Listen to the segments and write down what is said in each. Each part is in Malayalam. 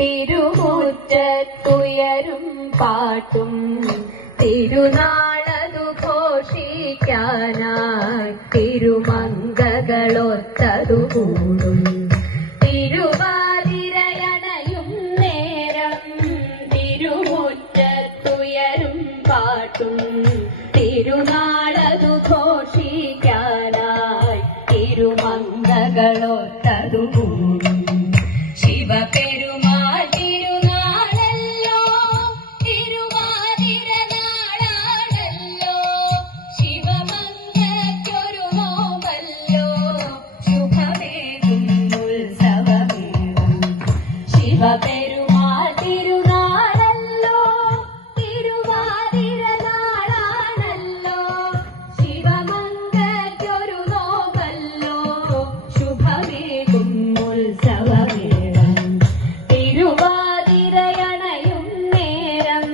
തിരുമുറ്റത്തുയരും പാട്ടും തിരുനാളതു ഘോഷിക്കാനായി തിരുമംഗകളൊത്തതു കൂടും. തിരുവാതിരയണയും നേരം തിരുമുറ്റത്തുയരും പാട്ടും തിരുനാളതു ഘോഷിക്കാനായി തിരുമംഗകളൊത്തതു കൂടും. ശിവപെരുമാൾ തിരുനാളല്ലോ, തിരുവാതിര നാളാണല്ലോ, ശിവമംഗയ്ക്കൊരു നോവല്ലോ, ശുഭമേകും ഉത്സവമേളം. ശിവപെരുമാൾ തിരുനാളല്ലോ, തിരുവാതിര നാളാണല്ലോ, ശിവമംഗയ്ക്കൊരു നോവല്ലോ, ശുഭമേകും ഉത്സവമേളം. തിരുവാതിരയണയും നേരം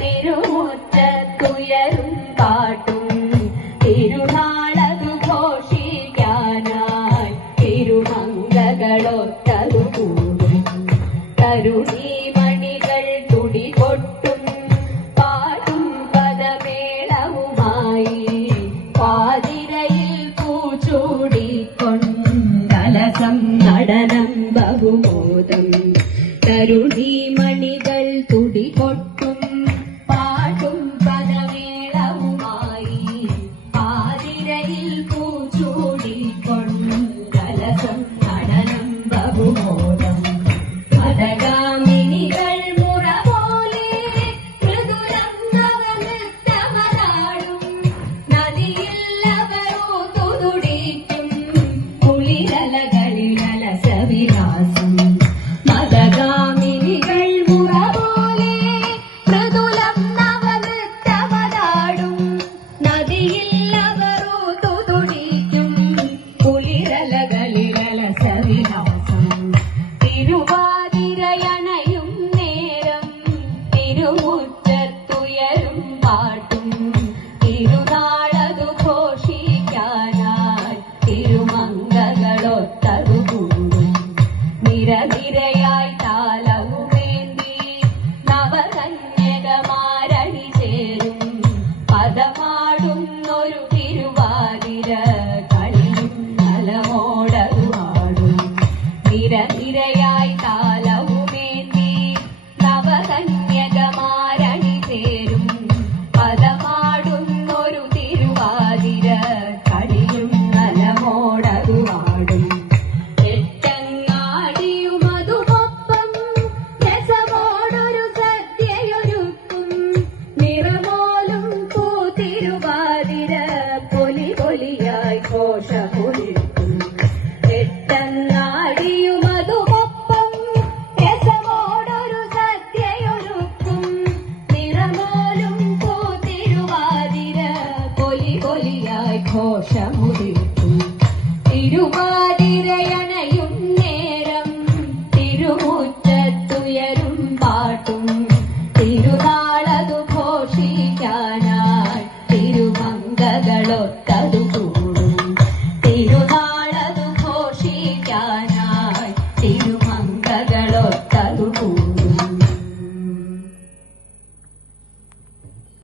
തിരുമുറ്റത്തുയരും പാട്ടും തിരുനാളതു ഘോഷിക്കാനായി തിരുമംഗകളൊത്തതു കൂടും. തരുണീമണികൾ തുടികൊട്ടും പാട്ടും പദമേളവുമായി പാതിരയിൽ പൂച്ചൂടിക്കൊണ്ടലസം നടനം ബഹുമോദം. തരുണീമണികൾ തുടികൊട്ടും പാട്ടും പദമേളവുമായി പാതിരയിൽ പൂച്ചൂടിക്കൊണ്ടലസം നടനം ബഹുമോദം. മദഗാമിനികൾ മുറ പോലെ മൃദുലം നവനൃത്തമതാടും നദിയിൽ അവരോ തുതുടിക്കും കുളിരലകളിലസവിലാസം. മദഗാമിനികൾ മുറ പോലെ മൃദുലം നവനൃത്തമതാടും നദിയിൽ അവരോ തുതുടിക്കും കുളിരലകളിലസവിലാസം. തിരുവാതിരയണയും നേരം തിരുമുറ്റത്തുയരും പാട്ടും തിരുനാളതു ഘോഷിക്കാനായി തിരുമംഗകളൊത്തതു കൂടും. നിരനിരയായി താലവുമേന്തി നവകന്യകമാരണി ചേരും പദമാടുന്നൊരു തിരുവാതിര കളിയും നലമോടതു ആടും. നിരനിരയായി താലവുമേന്തി നവകന്യകമാരണി ചേരും പദമാടുന്നൊരു തിരുവാതിര കളിയും നലമോടതു ആടും. എട്ടങ്ങാടിയുമതുമൊപ്പം രസമോടൊരു സദ്യയൊരുക്കും നിറമോലും പൂത്തിരുവാതിര പൊലി പൊലിയായി ഘോഷമൊരുക്കും. എട്ടങ്ങാടിയുമതുമൊപ്പം രസമോടൊരു സദ്യയൊരുക്കും നിറമോലും പൂത്തിരുവാതിര പൊലി പൊലിയായി ഘോഷമൊരുക്കും. തിരുവാതിരയണയും നേരം തിരുമുറ്റത്തുയരും പാട്ടും തിരുനാളതു ഘോഷിക്കാനായി തിരുമംഗകളൊത്തതു കൂടും.